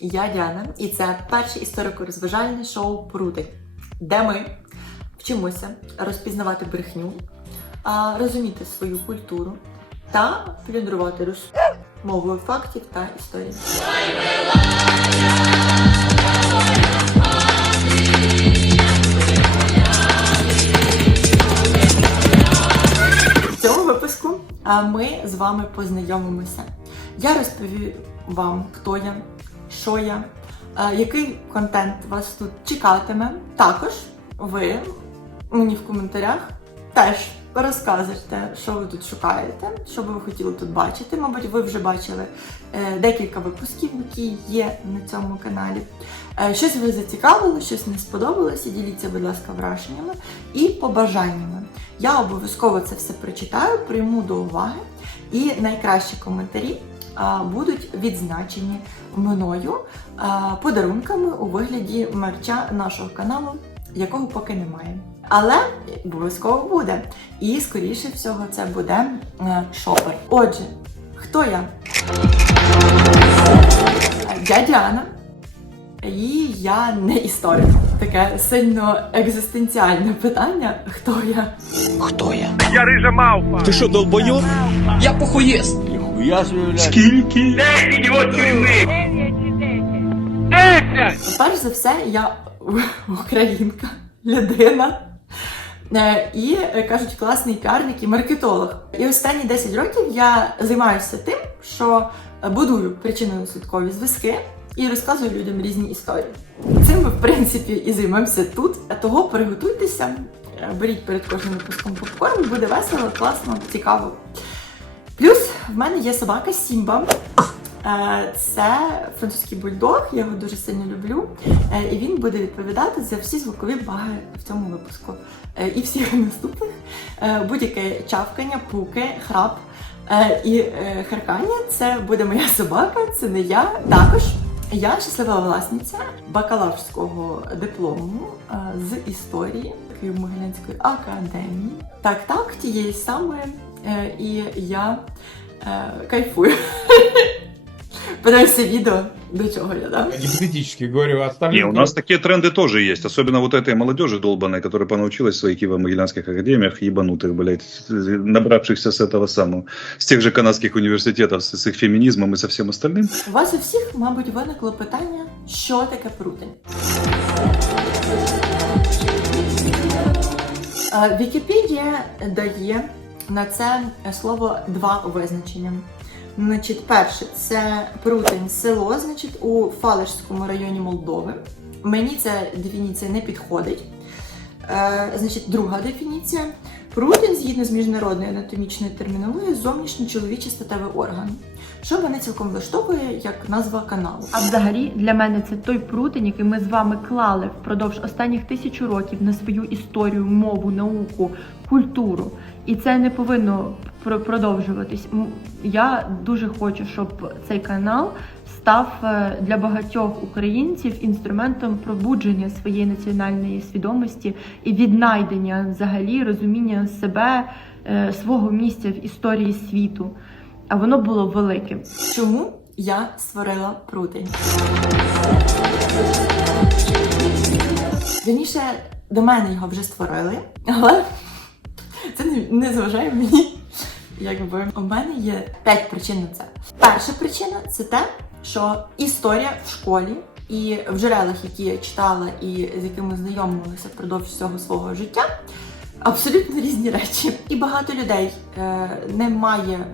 Я Діана, і це перше історико-розважальне шоу Прутик, де ми вчимося розпізнавати брехню, розуміти свою культуру та плюндрувати рус мовою фактів та історій. В цьому випуску ми з вами познайомимося. Я розповім вам, хто я, що я, а, який контент вас тут чекатиме. Також ви мені в коментарях теж розказуєте, що ви тут шукаєте, що би ви хотіли тут бачити. Мабуть, ви вже бачили е, декілька випусків, які є на цьому каналі. Е, щось ви зацікавило, щось не сподобалося. Діліться, будь ласка, враженнями і побажаннями. Я обов'язково це все прочитаю, прийму до уваги, і найкращі коментарі будуть відзначені мною подарунками у вигляді мерча нашого каналу, якого поки немає. Але обов'язково буде. І скоріше всього це буде е, шопер. Отже, хто я? Я Діана. І я не історик. Таке сильно екзистенціальне питання. Хто я? Хто я? Я рыжа мавпа. Ти що, долбойоб? Я похуєст. Ніхуя. Скільки? Десять його тюрми. Десять! Перш за все, я українка, людина. Е, І е, кажуть, класний піарник і маркетолог. І останні 10 років я займаюся тим, що будую причинно-наслідкові зв'язки і розказую людям різні історії. Цим ми, в принципі, і займемося тут. Того приготуйтеся, е, беріть перед кожним випуском попкорн, буде весело, класно, цікаво. Плюс в мене є собака Сімба. Е, Це французький бульдог, я його дуже сильно люблю. Е, І він буде відповідати за всі звукові баги в цьому випуску. Е, І всіх наступних. Будь-яке чавкання, пуки, храп і харкання це буде моя собака, це не я. Також я щаслива власниця бакалаврського диплому з історії Києво-Могилянської академії. Так, так, тієї самої. Е, І я е, кайфую. Подивися відео, до чого я, да? Гипотетически говорю, Не, остальные... у нас такие тренды тоже есть, особенно вот этой молодежи долбанной, которая понаучилась в своих киево-могилянских академиях, ебанутых, блядь, набравшихся с этого самого, с тех же канадских университетов, с, с их феминизмом и со всем остальным. У вас у всіх, мабуть, виникло питання, що таке прутень. Е, Вікіпедія дає на Це слово два визначення. Значить, перше, це прутень село, значить, у Фалешському районі Молдови. Мені ця дефініція не підходить. Е, значить, друга дефініція. Прутень, згідно з міжнародною анатомічною термінологією, зовнішній чоловічий статевий орган, що мене цілком влаштовує як назва каналу. А взагалі для мене це той прутень, який ми з вами клали впродовж останніх тисячу років на свою історію, мову, науку, культуру. І це не повинно пр- продовжуватись. Я дуже хочу, щоб цей канал став е, для багатьох українців інструментом пробудження своєї національної свідомості і віднайдення взагалі розуміння себе, е, свого місця в історії світу. А воно було великим. Чому я створила прутень? Вірніше, до мене його вже створили, але це не, не зважає мені. Якби у мене є п'ять причин на це. Перша причина це те, що історія в школі і в джерелах, які я читала і з якими знайомилася впродовж всього свого життя, абсолютно різні речі. І багато людей е, не має е,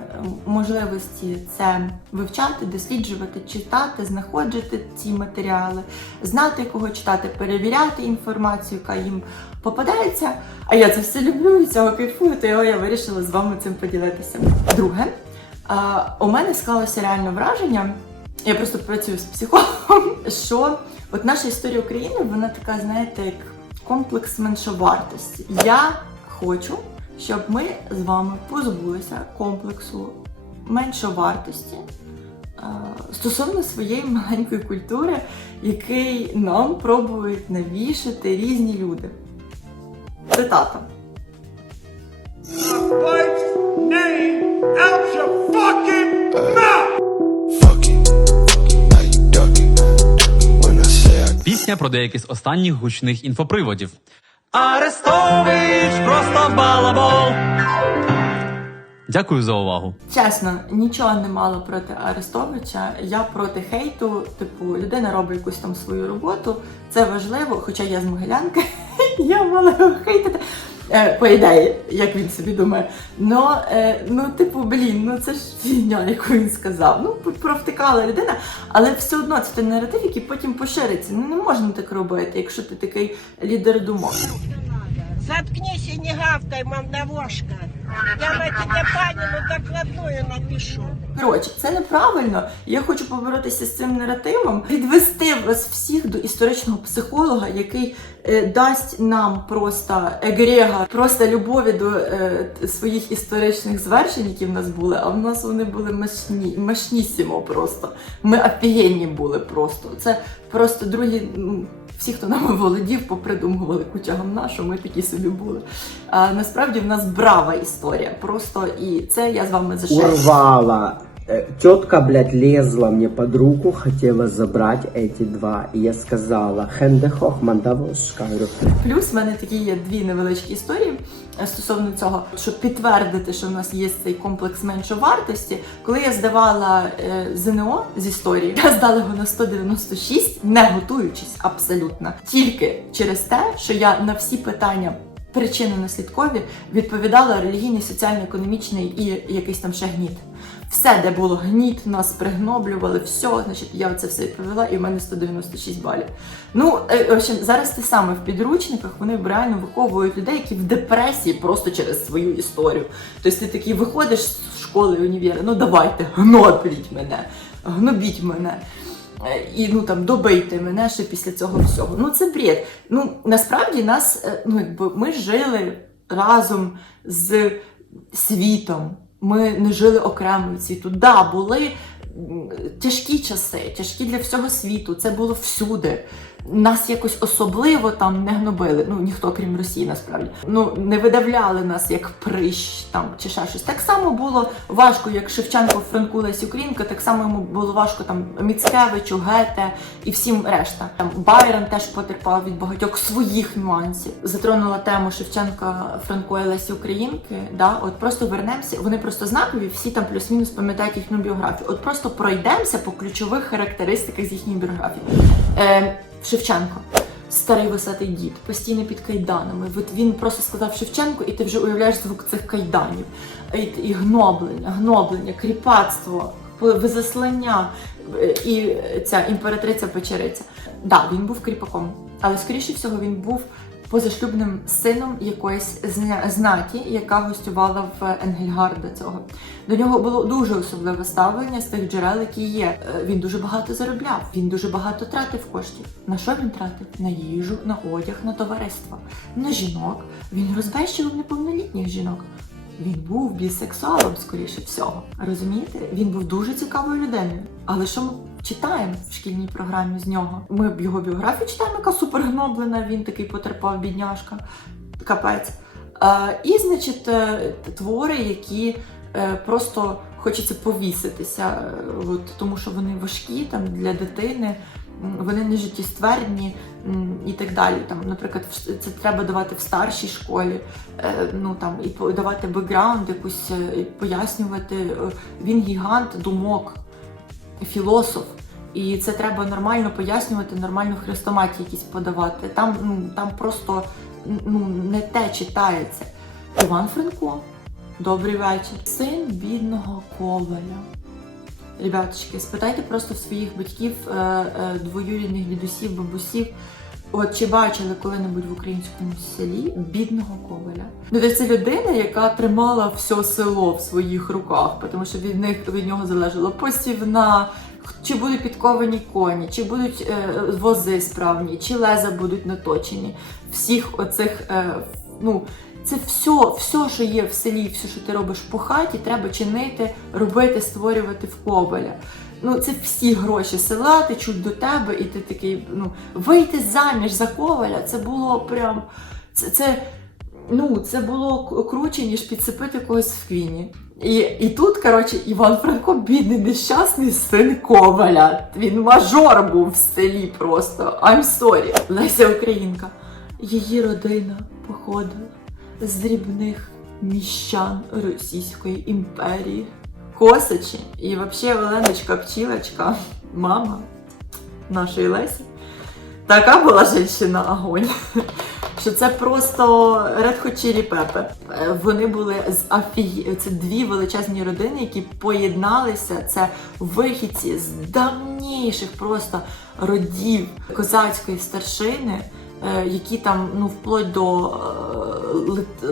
можливості це вивчати, досліджувати, читати, знаходити ці матеріали, знати, кого читати, перевіряти інформацію, яка їм попадається. А я це все люблю і цього кайфую, то я вирішила з вами цим поділитися. Друге, е, у мене склалося реально враження. Я просто працюю з психологом, що от наша історія України, вона така, знаєте, як комплекс меншовартості. Я хочу, щоб ми з вами позбулися комплексу меншовартості е, стосовно своєї маленької культури, який нам пробують навішати різні люди. Цитата. Fucking mouth! Пісня про деякі з останніх гучних інфоприводів. Арестович просто балабол. Дякую за увагу. Чесно, нічого не мала проти Арестовича. Я проти хейту. Типу, людина робить якусь там свою роботу. Це важливо, хоча я з Могилянки, я мала його хейтити. Е, по ідеї, як він собі думає. Но, е, ну, типу, блін, ну це ж фігня, яку він сказав. Ну, провтикала людина, але все одно це той наратив, який потім пошириться. Ну не можна так робити, якщо ти такий лідер думок. Заткнись и не гавкай, мандавошка. Я на тебе Панину докладную напишу. Коротше, це неправильно. Я хочу поборотися з цим наративом, відвести вас всіх до історичного психолога, який е, дасть нам просто егрега, просто любові до е, своїх історичних звершень, які в нас були. А в нас вони були мощні, мощнісімо просто. Ми офігенні були просто. Це просто другі. Всі, хто нами володів, попридумували куча гамна, що ми такі собі були. А насправді в нас брава історія. Просто і це я з вами за урвала. Э, Тетка, блядь, лезла мне под руку, хотела забрать эти два. И я сказала, хендехох, мандавошка. Говорю, Плюс в мене такі є дві невеличкі історії е, стосовно цього, щоб підтвердити, що в нас є цей комплекс меншовартості. Коли я здавала е, ЗНО з історії, я здала його на 196, не готуючись абсолютно, тільки через те, що я на всі питання. Причинно-наслідкові відповідала релігійний, соціально-економічний і якийсь там ще гніт. Все, де було гніт, нас пригноблювали, все, значить, я це все відповіла, і в мене 196 балів. Ну, е, в общем, зараз те саме в підручниках вони реально виховують людей, які в депресії просто через свою історію. Тобто ти такий виходиш з школи універа, ну давайте, гнобліть мене, гнобіть мене. Е, І ну там добийте мене ще після цього всього. Ну це бред. Ну насправді нас, е, ну якби ми жили разом з світом. Ми не жили окремо світу. Да, були тяжкі часи, тяжкі для всього світу. Це було всюди. Нас якось особливо там не гнобили. Ну ніхто крім Росії, насправді. Ну не видавляли нас як прищ там чи ще щось. Так само було важко, як Шевченко, Франку, Лесі Українка. Так само йому було важко там Міцкевичу, Гете і всім решта. Там Байрон теж потерпав від багатьох своїх нюансів. Затронула тему Шевченка, Франко Лесі Українки. Да, от просто вернемося. Вони просто знакові, всі там плюс-мінус пам'ятають їхню біографію. От просто пройдемося по ключових характеристиках з їхньої біографії. Е, Шевченко. Старий висатий дід, постійно під кайданами. От він просто сказав Шевченко, і ти вже уявляєш звук цих кайданів. І, і гноблення, гноблення, кріпацтво, визаслання і ця імператриця Печериця. Да, він був кріпаком, але скоріше всього він був позашлюбним сином якоїсь знаті, яка гостювала в Енгельгар до цього. До нього було дуже особливе ставлення з тих джерел, які є. Е, Він дуже багато заробляв, він дуже багато тратив коштів. На що він тратив? На їжу, на одяг, на товариство, на жінок. Він розбещував неповнолітніх жінок. Він був бісексуалом, скоріше всього. Розумієте? Він був дуже цікавою людиною. Але що читаємо в шкільній програмі з нього? Ми його біографію читаємо, яка супергноблена, він такий потерпав бідняшка. Капець. Е, і, значить, е, твори, які е, просто хочеться повіситися, от, тому що вони важкі там, для дитини, вони не життєстверні і так далі. Там, наприклад, це треба давати в старшій школі, ну там і давати бекграунд, якусь пояснювати. Він гігант думок, філософ. І це треба нормально пояснювати, нормально хрестоматі якісь подавати. Там, ну, там просто ну, не те читається. Іван Франко, добрий вечір. Син бідного коваля. Ребяточки, спитайте просто в своїх батьків, е, е, двоюрідних дідусів, бабусів. От чи бачили коли-небудь в українському селі бідного коваля? Ну, це людина, яка тримала все село в своїх руках, тому що від них від нього залежала посівна, чи будуть підковані коні, чи будуть е, вози справні, чи леза будуть наточені. Всіх оцих, е, ну, це все, все, що є в селі, все, що ти робиш по хаті, треба чинити, робити, створювати в коваля. Ну, це всі гроші села течуть до тебе, і ти такий, ну, вийти заміж за коваля, це було прям. Це, це, ну, це було круче, ніж підцепити когось в квіні. І, і тут, коротше, Іван Франко, бідний нещасний син Коваля. Він мажор був в селі просто. I'm sorry. Леся Українка. Її родина походила з дрібних міщан Російської імперії. Косачі і взагалі Оленочка Пчілочка, мама нашої Лесі. Така була жінка огонь. Що це просто Red Hot Chili Pepper. Е, Вони були з афігі... Це дві величезні родини, які поєдналися. Це вихідці з давніших просто родів козацької старшини, які там ну вплоть до е,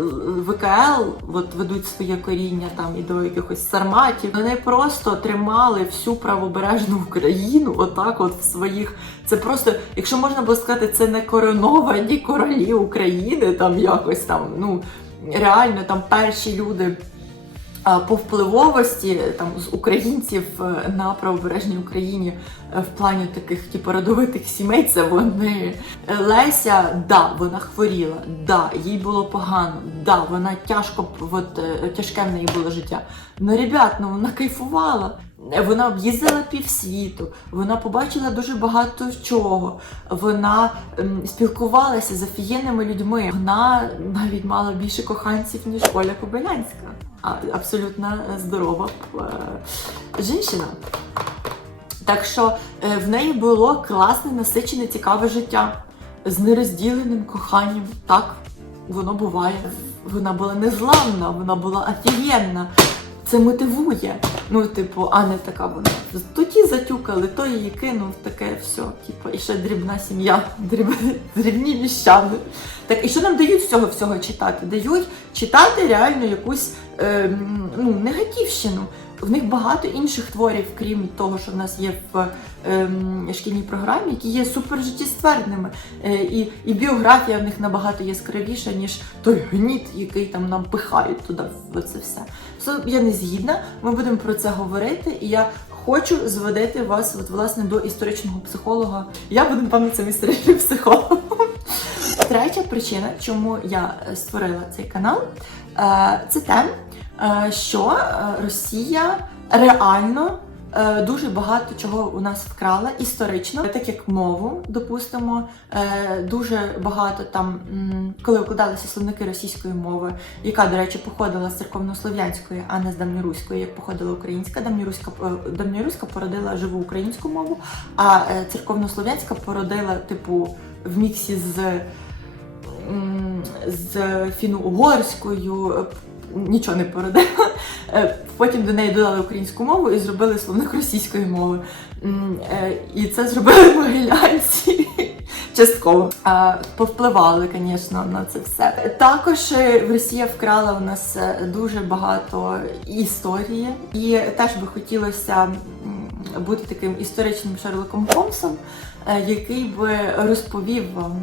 ВКЛ от, ведуть своє коріння там і до якихось сарматів. Вони просто тримали всю правобережну Україну, отак, от в своїх. Це просто, якщо можна було сказати, це не короновані королі України, там якось там, ну реально там перші люди. По впливовості там з українців е, на правобережній Україні е, в плані таких типу родовитих сімей, це вони. Е, Леся, да, вона хворіла, да, їй було погано, да, вона тяжко от, тяжке в неї було життя. Ну, ребят, ну вона кайфувала. Е, Вона об'їздила півсвіту, вона побачила дуже багато чого. Вона ем, спілкувалася з офігенними людьми. Вона навіть мала більше коханців, ніж Оля Кобилянська. Абсолютно здорова е, жінка. Так що е, в неї було класне, насичене, цікаве життя з нерозділеним коханням. Так, воно буває. Вона була незламна, вона була офігенна. Це мотивує. Ну, типу, а не така вона. Тоді затюкали, то її кинув, таке все. Типу, і ще дрібна сім'я, дріб... дрібні міщани. Так, і що нам дають з цього всього читати? Дають читати реально якусь ем, ну, негативщину. В них багато інших творів, крім того, що в нас є в ем, шкільній програмі, які є супер життєстверними. Е, і, і біографія в них набагато яскравіша, ніж той гніт, який там нам пихають туди в це все. So, я не згідна, ми будемо про це говорити, і я хочу зводити вас от, власне до історичного психолога. Я буду, напевно, цим історичним психологом. Третя причина, чому я е, створила цей канал, е, це те, е, що е, Росія реально е, дуже багато чого у нас вкрала історично, так як мову, допустимо, е, дуже багато там, коли укладалися словники російської мови, яка, до речі, походила з церковнослов'янської, а не з давньоруської, як походила українська. Давньоруська, е, давньоруська породила живу українську мову, а е, церковнослов'янська породила, типу, в міксі з з фіно-угорською, е, нічого не породила. Е, Потім до неї додали українську мову і зробили словник російської мови. Е, І це зробили могилянці. Частково повпливали, звісно, на це все. Також е, Росія вкрала у нас дуже багато історії, і теж би хотілося бути таким історичним Шерлоком Холмсом, який би розповів вам,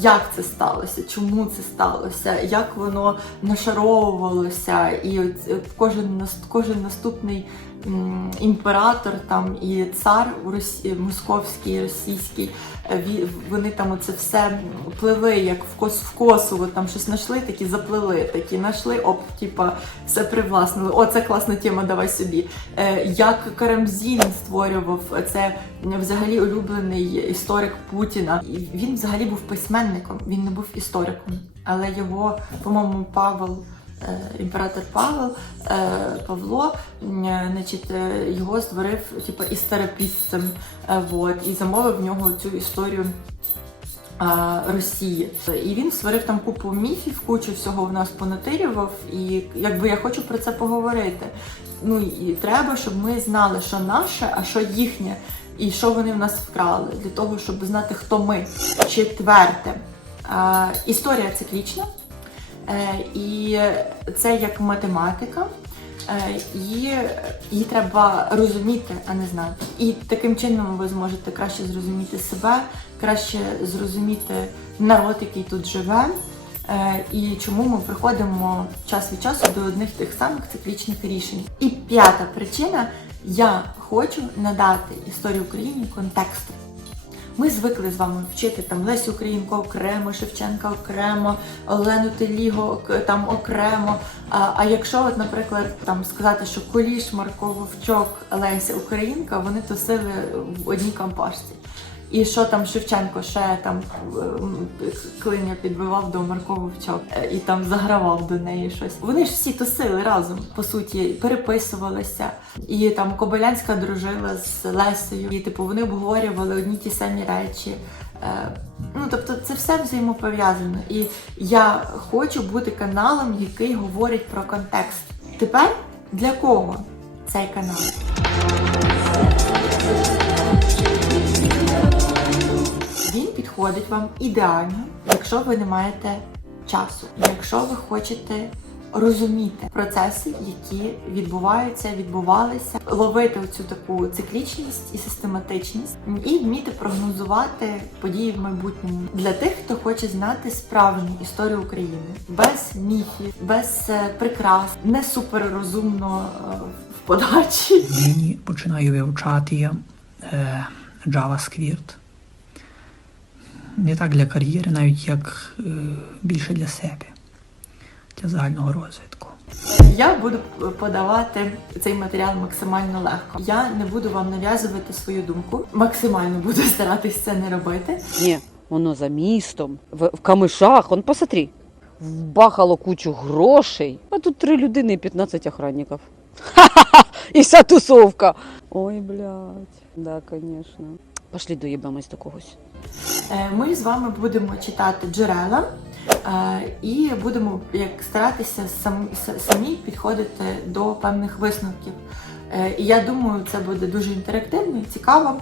як це сталося, чому це сталося, як воно нашаровувалося, і е, кожен кожен наступний імператор там і цар Росі... московський, російський. е, Вони там оце все плели як в кос в косу, от там щось знайшли, такі заплели, такі знайшли, оп, типа все привласнили. О, це класна тема, давай собі. Е, як Карамзін створював це взагалі улюблений історик Путіна. Він взагалі був письменником, він не був істориком. Але його, по-моєму, Павел. Е, Імператор Павел е, Павло, е, значить, його створив типу, історипісцем, е, вот, і замовив в нього цю історію Росії. І він створив там купу міфів, кучу всього в нас понатирював. І якби я хочу про це поговорити. Ну і треба, щоб ми знали, що наше, а що їхнє, і що вони в нас вкрали, для того, щоб знати, хто ми. Четверте. Історія циклічна. Е, і це як математика. Е, І її треба розуміти, а не знати. І таким чином ви зможете краще зрозуміти себе, краще зрозуміти народ, який тут живе, е, і чому ми приходимо час від часу до одних тих самих циклічних рішень. І п'ята причина: я хочу надати історії України контексту. Ми звикли з вами вчити там Лесю Українку окремо, Шевченка окремо, Олену Теліго там окремо. А, а якщо, от, наприклад, там сказати, що Коліш, Марко Вовчок, Леся Українка, вони тусили в одній кампашці. І що там Шевченко ще там ем, клиня підбивав до Марко Вовчок е, і там загравав до неї щось. Вони ж всі тусили разом, по суті, переписувалися. І там Кобилянська дружила з Лесею. І типу вони обговорювали одні ті самі речі. Е, Ну, тобто це все взаємопов'язано. І я хочу бути каналом, який говорить про контекст. Тепер для кого цей канал? Підходить вам ідеально, якщо ви не маєте часу, якщо ви хочете розуміти процеси, які відбуваються, відбувалися, ловити цю таку циклічність і систематичність, і вміти прогнозувати події в майбутньому для тих, хто хоче знати справжню історію України без міфів, без е, прикрас, не суперрозумно е, в подачі. Нині починаю вивчати е, JavaScript. Не так для кар'єри, навіть як е, більше для себе, для загального розвитку. Я буду подавати цей матеріал максимально легко. Я не буду вам нав'язувати свою думку. Максимально буду старатись це не робити. Ні, воно за містом, в, в камишах, он посмотри. Вбахало кучу грошей, а тут три людини і 15 охранників. Ха-ха-ха! І вся тусовка. Ой, блядь, да, конечно. Пошли доїбемось до когось. Е, Ми з вами будемо читати джерела е, і будемо як старатися самі підходити до певних висновків. Е, І я думаю, це буде дуже інтерактивно і цікаво.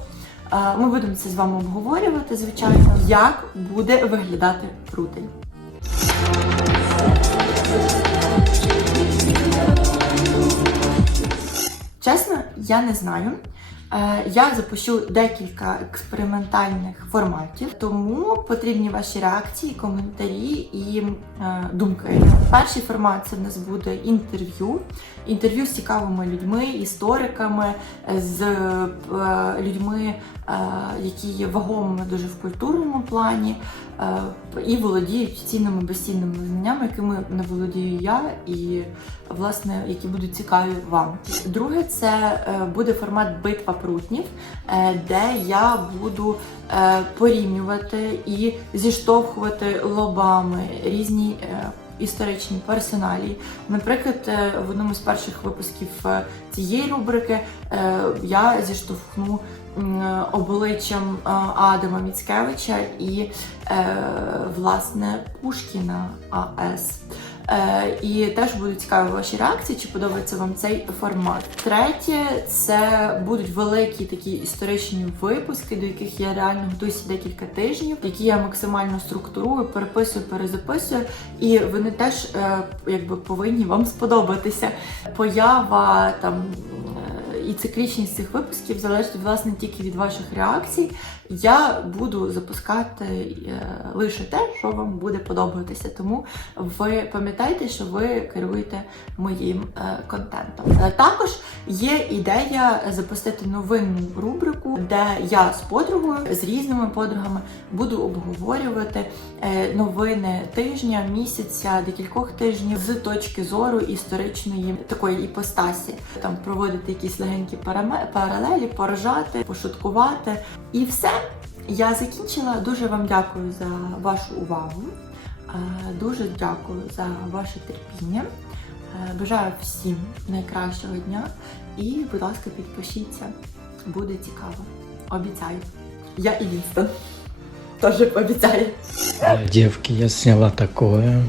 Ми будемо це з вами обговорювати, звичайно, як буде виглядати прутень. Чесно, я не знаю. Е, Я запущу декілька експериментальних форматів, тому потрібні ваші реакції, коментарі і е, думки. Перший формат це в нас буде інтерв'ю. Інтерв'ю з цікавими людьми, істориками, з е, людьми, які є вагомими дуже в культурному плані і володіють цінними безцінними знаннями, якими не володію я, і власне які будуть цікаві вам. Друге, це е, буде формат битва прутнів, е, де я буду е, порівнювати і зіштовхувати лобами різні. е, Історичні персоналії. Наприклад, е, в одному з перших випусків е, цієї рубрики е, я зіштовхну е, обличчям е, Адама Міцкевича і е, власне Пушкіна АС. Е, і теж будуть цікаві ваші реакції, чи подобається вам цей формат. Третє, це будуть великі такі історичні випуски, до яких я реально готуюся декілька тижнів, які я максимально структурую, переписую, перезаписую, і вони теж якби повинні вам сподобатися. Поява там. І циклічність цих випусків залежить власне тільки від ваших реакцій. Я буду запускати е, лише те, що вам буде подобатися. Тому ви пам'ятайте, що ви керуєте моїм е, контентом. Е, Також є ідея запустити новинну рубрику, де я з подругою, з різними подругами буду обговорювати новини тижня, місяця, декількох тижнів з точки зору історичної такої іпостасі. Там проводити якісь легенькі параме- паралелі, поржати, пошуткувати. І все. Я закінчила. Дуже вам дякую за вашу увагу. Е, Дуже дякую за ваше терпіння. Е, Бажаю всім найкращого дня і, будь ласка, підпишіться. Буде цікаво. Обіцяю. Я і Вінстон. Теж обіцяю. Девки, я сняла такое.